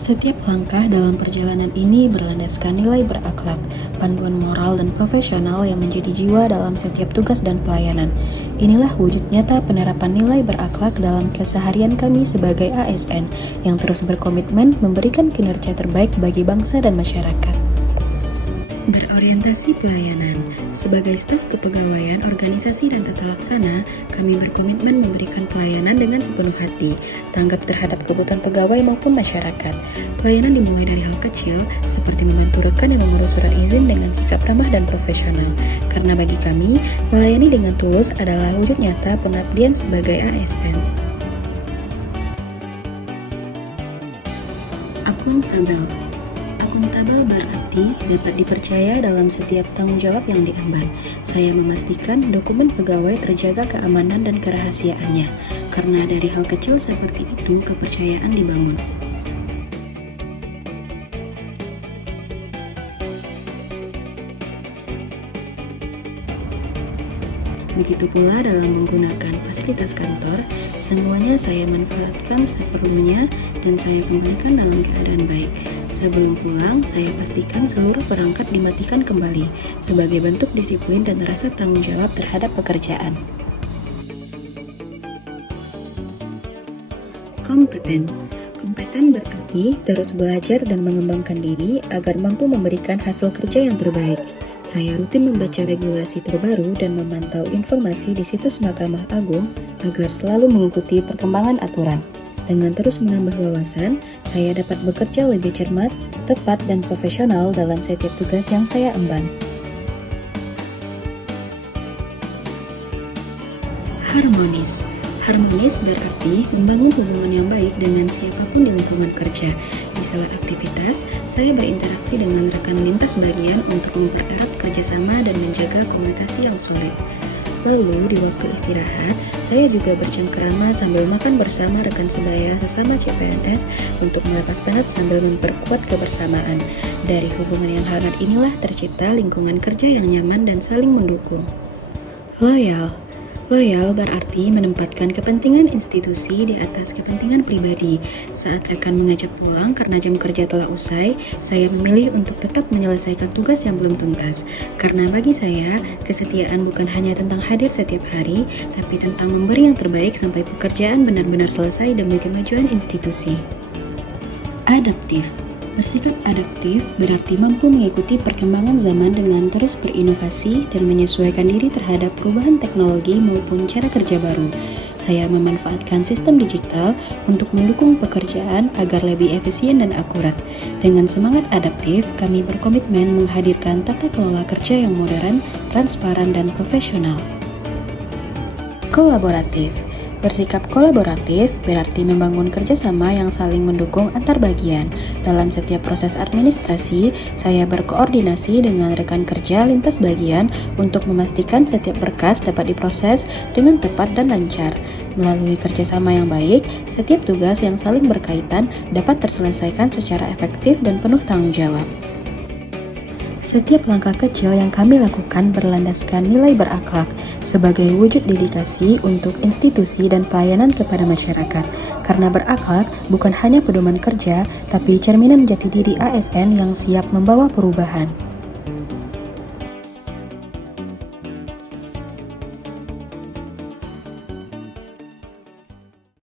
Setiap langkah dalam perjalanan ini berlandaskan nilai berakhlak, panduan moral dan profesional yang menjadi jiwa dalam setiap tugas dan pelayanan. Inilah wujud nyata penerapan nilai berakhlak dalam keseharian kami sebagai ASN yang terus berkomitmen memberikan kinerja terbaik bagi bangsa dan masyarakat. Berorientasi pelayanan. Sebagai staf kepegawaian, organisasi, dan tata laksana, kami berkomitmen memberikan pelayanan dengan sepenuh hati, tanggap terhadap kebutuhan pegawai maupun masyarakat. Pelayanan dimulai dari hal kecil, seperti membantu rekan yang mengurus surat izin dengan sikap ramah dan profesional. Karena bagi kami, melayani dengan tulus adalah wujud nyata pengabdian sebagai ASN. Akuntabel. Akuntabel berarti dapat dipercaya dalam setiap tanggung jawab yang diemban. Saya memastikan dokumen pegawai terjaga keamanan dan kerahasiaannya, karena dari hal kecil seperti itu kepercayaan dibangun. Begitu pula dalam menggunakan fasilitas kantor, semuanya saya manfaatkan seperlunya dan saya kembalikan dalam keadaan baik. Sebelum pulang, saya pastikan seluruh perangkat dimatikan kembali sebagai bentuk disiplin dan rasa tanggung jawab terhadap pekerjaan. Kompeten. Kompeten berarti terus belajar dan mengembangkan diri agar mampu memberikan hasil kerja yang terbaik. Saya rutin membaca regulasi terbaru dan memantau informasi di situs Mahkamah Agung agar selalu mengikuti perkembangan aturan. Dengan terus menambah wawasan, saya dapat bekerja lebih cermat, tepat, dan profesional dalam setiap tugas yang saya emban. Harmonis. Harmonis berarti membangun hubungan yang baik dengan siapapun di lingkungan kerja. Di sela aktivitas, saya berinteraksi dengan rekan lintas bagian untuk mempererat kerjasama dan menjaga komunikasi yang sulit. Lalu, di waktu istirahat, saya juga bercengkerama sambil makan bersama rekan sebaya sesama CPNS untuk melepas penat sambil memperkuat kebersamaan. Dari hubungan yang hangat inilah tercipta lingkungan kerja yang nyaman dan saling mendukung. Loyal. Loyal berarti menempatkan kepentingan institusi di atas kepentingan pribadi. Saat rekan mengajak pulang karena jam kerja telah usai, saya memilih untuk tetap menyelesaikan tugas yang belum tuntas. Karena bagi saya, kesetiaan bukan hanya tentang hadir setiap hari, tapi tentang memberi yang terbaik sampai pekerjaan benar-benar selesai demi kemajuan institusi. Adaptif. Bersikap adaptif berarti mampu mengikuti perkembangan zaman dengan terus berinovasi dan menyesuaikan diri terhadap perubahan teknologi maupun cara kerja baru. Saya memanfaatkan sistem digital untuk mendukung pekerjaan agar lebih efisien dan akurat. Dengan semangat adaptif, kami berkomitmen menghadirkan tata kelola kerja yang modern, transparan, dan profesional. Kolaboratif. Bersikap kolaboratif berarti membangun kerjasama yang saling mendukung antar bagian. Dalam setiap proses administrasi, saya berkoordinasi dengan rekan kerja lintas bagian untuk memastikan setiap berkas dapat diproses dengan tepat dan lancar. Melalui kerjasama yang baik, setiap tugas yang saling berkaitan dapat terselesaikan secara efektif dan penuh tanggung jawab. Setiap langkah kecil yang kami lakukan berlandaskan nilai berakhlak sebagai wujud dedikasi untuk institusi dan pelayanan kepada masyarakat. Karena berakhlak bukan hanya pedoman kerja, tapi cerminan jati diri ASN yang siap membawa perubahan.